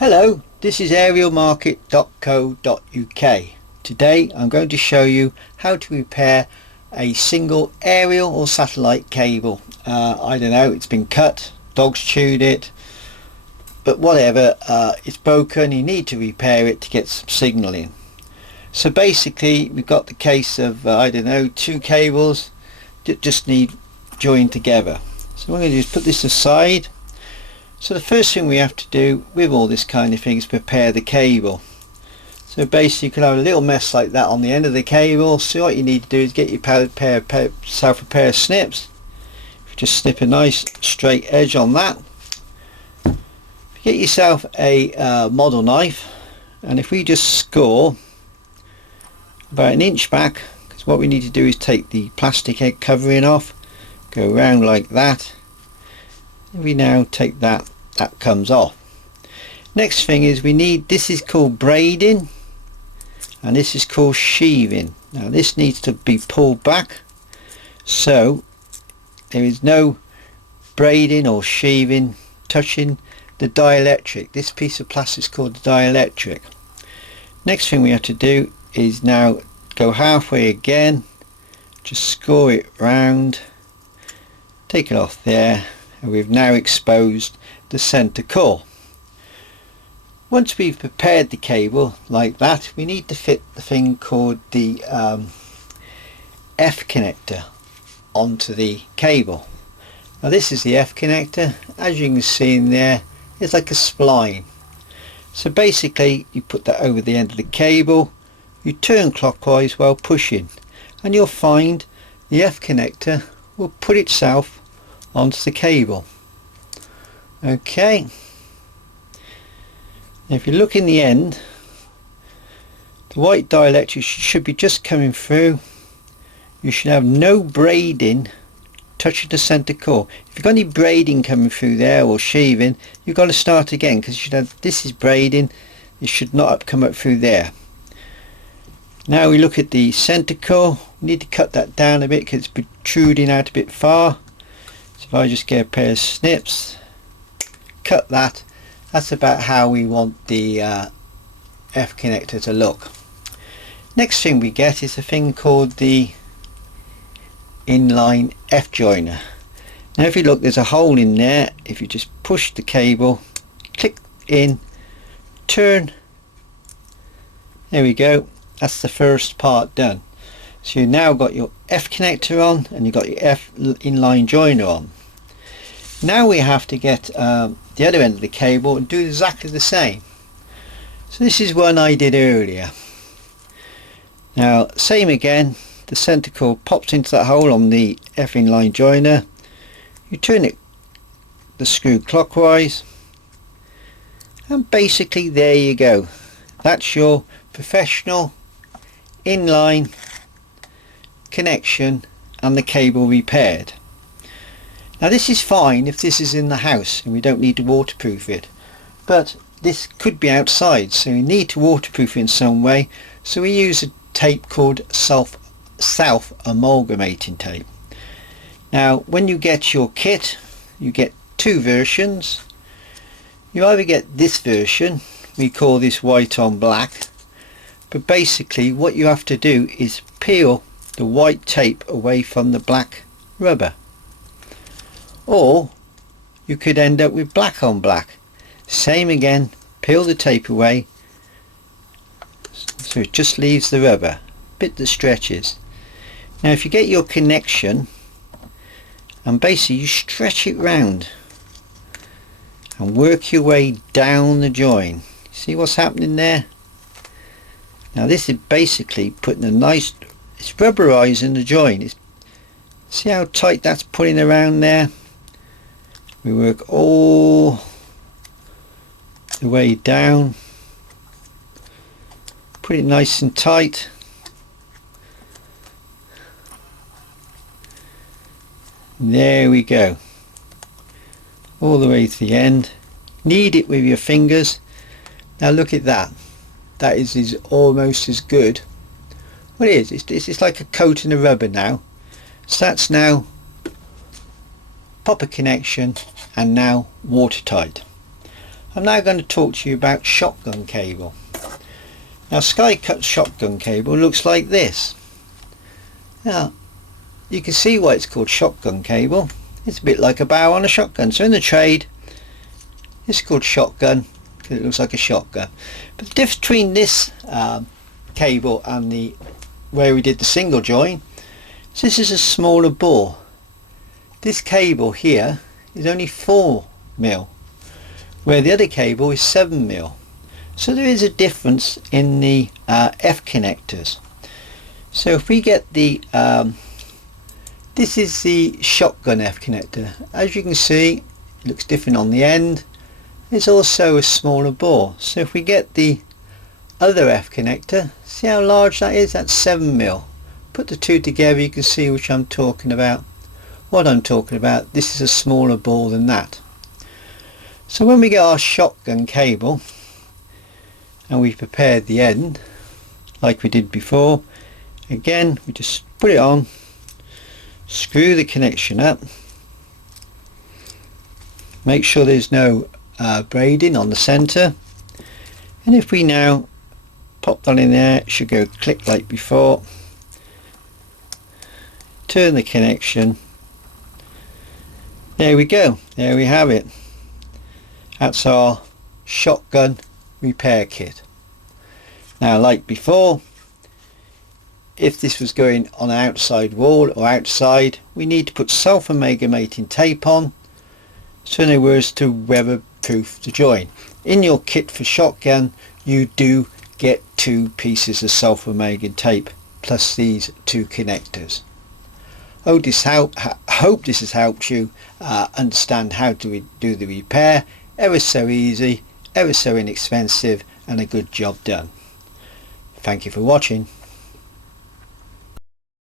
Hello, this is aerialmarket.co.uk. Today I'm going to show you how to repair a single aerial or satellite cable. I don't know, it's been cut, dogs chewed it, but whatever, it's broken, you need to repair it to get some signal in. So basically we've got the case of, I don't know, two cables that just need joined together. So what I'm going to do is put this aside. So the first thing we have to do with all this kind of thing is prepare the cable. So basically you can have a little mess like that on the end of the cable. So what you need to do is get your yourself a pair of snips. Just snip a nice straight edge on that. Get yourself a model knife, and if we just score about an inch back, because what we need to do is take the plastic egg covering off, go around like that. We now take that comes off. Next thing is we need, this is called braiding and this is called sheathing. Now this needs to be pulled back, so there is no braiding or sheathing touching the dielectric. This piece of plastic is called the dielectric. Next thing we have to do is now go halfway again, just score it round, take it off there, and we've now exposed the center core. Once we've prepared the cable like that, we need to fit the thing called the F connector onto the cable. Now this is the F connector. As you can see in there, it's like a spline. So basically you put that over the end of the cable, you turn clockwise while pushing, and you'll find the F connector will put itself onto the cable. Okay, if you look in the end, the white dielectric should be just coming through. You should have no braiding touching the center core. If you've got any braiding coming through there or sheathing, you've got to start again, because you should have, this is braiding, it should not have come up through there. Now we look at the center core. We need to cut that down a bit because it's protruding out a bit far. So if I just get a pair of snips, cut that, that's about how we want the F connector to look. Next thing we get is a thing called the inline F joiner. Now if you look, there's a hole in there. If you just push the cable, click in, turn, there we go, that's the first part done. So you've now got your F connector on and you've got your F inline joiner on. Now we have to get the other end of the cable and do exactly the same. So this is one I did earlier. Now same again, the center core pops into that hole on the F inline joiner. You turn it, the screw clockwise, and basically there you go. That's your professional inline connection and the cable repaired. Now this is fine if this is in the house and we don't need to waterproof it, but this could be outside, so we need to waterproof it in some way. So we use a tape called self-amalgamating tape. Now when you get your kit, you get two versions. You either get this version, we call this white on black, but basically what you have to do is peel the white tape away from the black rubber, or you could end up with black on black. Same again, peel the tape away so it just leaves the rubber bit that stretches. Now if you get your connection and basically you stretch it round and work your way down the join, see what's happening there? Now this is basically putting a nice, it's rubberizing the join. See how tight that's putting around there? We work all the way down, put it nice and tight. There we go, all the way to the end. Knead it with your fingers. Now look at that, that is almost as good. Well, it is, it's like a coating of rubber now. So that's now proper connection and now watertight. I'm now going to talk to you about shotgun cable. Now Sky-Cut shotgun cable looks like this. Now you can see why it's called shotgun cable. It's a bit like a barrel on a shotgun. So in the trade it's called shotgun because it looks like a shotgun. But the difference between this cable and the where we did the single join is this is a smaller bore. This cable here is only 4mm, where the other cable is 7mm. So there is a difference in the F connectors. So if we get the this is the shotgun F connector. As you can see, it looks different on the end. It's also a smaller bore. So if we get the other F connector, see how large that is? That's 7mm. Put the two together, you can see which I'm talking about. What I'm talking about, this is a smaller bore than that. So when we get our shotgun cable and we've prepared the end like we did before, again we just put it on, screw the connection up, make sure there's no braiding on the center, and if we now pop that in there, it should go click like before. Turn the connection, there we go, there we have it. That's our shotgun repair kit. Now like before, if this was going on an outside wall or outside, we need to put self-amalgamating tape on, so in other words to weatherproof the join. In your kit for shotgun you do get 2 pieces of self-amalgamating tape plus these 2 connectors. Hope this has helped you understand how to do the repair. Ever so easy, ever so inexpensive, and a good job done. Thank you for watching.